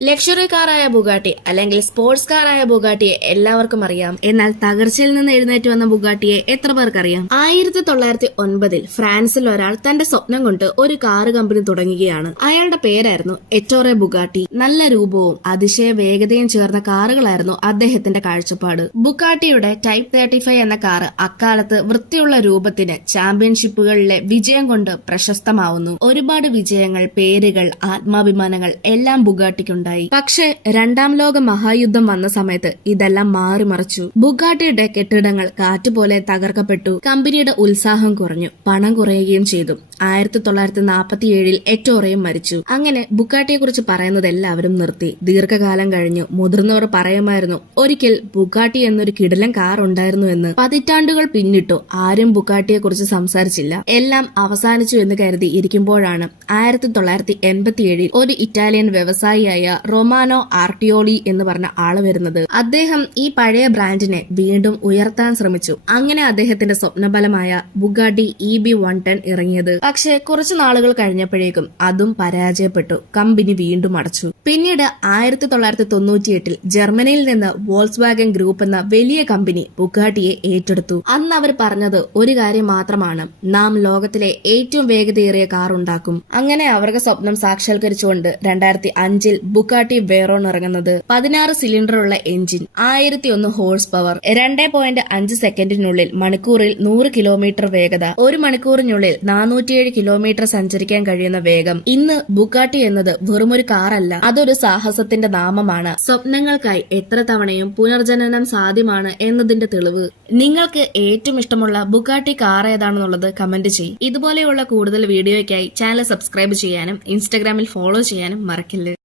Luxury കാറായ Bugatti അല്ലെങ്കിൽ sports കാറായ ബുഗാട്ടിയെ എല്ലാവർക്കും അറിയാം. എന്നാൽ തകർച്ചയിൽ നിന്ന് എഴുന്നേറ്റ് വന്ന ബുഗാട്ടിയെ എത്ര പേർക്കറിയാം? 1909 ഫ്രാൻസിൽ ഒരാൾ തന്റെ സ്വപ്നം കൊണ്ട് ഒരു കാറ് കമ്പനി തുടങ്ങുകയാണ്. അയാളുടെ പേരായിരുന്നു എറ്റോറെ ബുഗാട്ടി. നല്ല രൂപവും അതിശയ വേഗതയും ചേർന്ന കാറുകളായിരുന്നു അദ്ദേഹത്തിന്റെ കാഴ്ചപ്പാട്. ബുഗാട്ടിയുടെ ടൈപ്പ് 35 എന്ന കാറ് അക്കാലത്ത് വൃത്തിയുള്ള രൂപത്തിന് ചാമ്പ്യൻഷിപ്പുകളിലെ വിജയം കൊണ്ട് പ്രശസ്തമാവുന്നു. ഒരുപാട് വിജയങ്ങൾ, പേരുകൾ, ആത്മാഭിമാനങ്ങൾ എല്ലാം ബുഗാട്ടിക്കുണ്ട്. പക്ഷെ രണ്ടാം ലോക മഹായുദ്ധം വന്ന സമയത്ത് ഇതെല്ലാം മാറിമറിച്ചു. ബുഗാട്ടിയുടെ കെട്ടിടങ്ങൾ കാറ്റുപോലെ തകർക്കപ്പെട്ടു. കമ്പനിയുടെ ഉത്സാഹം കുറഞ്ഞു, പണം കുറയുകയും ചെയ്തു. 1947 എറ്റോറയും മരിച്ചു. അങ്ങനെ ബുഗാട്ടിയെ കുറിച്ച് പറയുന്നത് എല്ലാവരും നിർത്തി. ദീർഘകാലം കഴിഞ്ഞു മുതിർന്നവർ പറയുമായിരുന്നു, ഒരിക്കൽ ബുഗാട്ടി എന്നൊരു കിടിലൻ കാർ ഉണ്ടായിരുന്നു എന്ന്. പതിറ്റാണ്ടുകൾ പിന്നിട്ടു, ആരും ബുഗാട്ടിയെ കുറിച്ച് സംസാരിച്ചില്ല. എല്ലാം അവസാനിച്ചു എന്ന് കരുതി ഇരിക്കുമ്പോഴാണ് 1987 ഒരു ഇറ്റാലിയൻ വ്യവസായിയായ റൊമാനോ ആർട്ടിയോളി എന്ന് പറഞ്ഞ ആള് വരുന്നത്. അദ്ദേഹം ഈ പഴയ ബ്രാൻഡിനെ വീണ്ടും ഉയർത്താൻ ശ്രമിച്ചു. അങ്ങനെ അദ്ദേഹത്തിന്റെ സ്വപ്നബലമായ ബുഗാട്ടി EB 110 ഇറങ്ങിയത്. പക്ഷെ കുറച്ചു നാളുകൾ കഴിഞ്ഞപ്പോഴേക്കും അതും പരാജയപ്പെട്ടു. കമ്പനി വീണ്ടും അടച്ചു. പിന്നീട് 1998 ജർമ്മനിയിൽ നിന്ന് വോൾസ്വാഗൻ ഗ്രൂപ്പ് എന്ന വലിയ കമ്പനി ബുഗാട്ടിയെ ഏറ്റെടുത്തു. അന്ന് അവർ പറഞ്ഞത് ഒരു കാര്യം മാത്രമാണ്, നാം ലോകത്തിലെ ഏറ്റവും വേഗതയേറിയ കാർ ഉണ്ടാക്കും. അങ്ങനെ അവരുടെ സ്വപ്നം സാക്ഷാത്കരിച്ചുകൊണ്ട് 2005 ബുഗാട്ടി വെയ്റോൺ ഇറങ്ങുന്നത്. 16 സിലിണ്ടറുള്ള എഞ്ചിൻ, 1001 ഹോഴ്സ് പവർ, 2.5 സെക്കൻഡിനുള്ളിൽ മണിക്കൂറിൽ 100 കിലോമീറ്റർ വേഗത, ഒരു മണിക്കൂറിനുള്ളിൽ 407 കിലോമീറ്റർ സഞ്ചരിക്കാൻ കഴിയുന്ന വേഗം. ഇന്ന് ബുഗാട്ടി എന്നത് വെറുമൊരു കാറല്ല, അതൊരു സാഹസത്തിന്റെ നാമമാണ്. സ്വപ്നങ്ങൾക്കായി എത്ര തവണയും പുനർജനനം സാധ്യമാണ് എന്നതിന്റെ തെളിവ്. നിങ്ങൾക്ക് ഏറ്റവും ഇഷ്ടമുള്ള ബുഗാട്ടി കാർ ഏതാണെന്നുള്ളത് കമന്റ് ചെയ്യും. ഇതുപോലെയുള്ള കൂടുതൽ വീഡിയോയ്ക്കായി ചാനൽ സബ്സ്ക്രൈബ് ചെയ്യാനും ഇൻസ്റ്റഗ്രാമിൽ ഫോളോ ചെയ്യാനും മറക്കില്ല.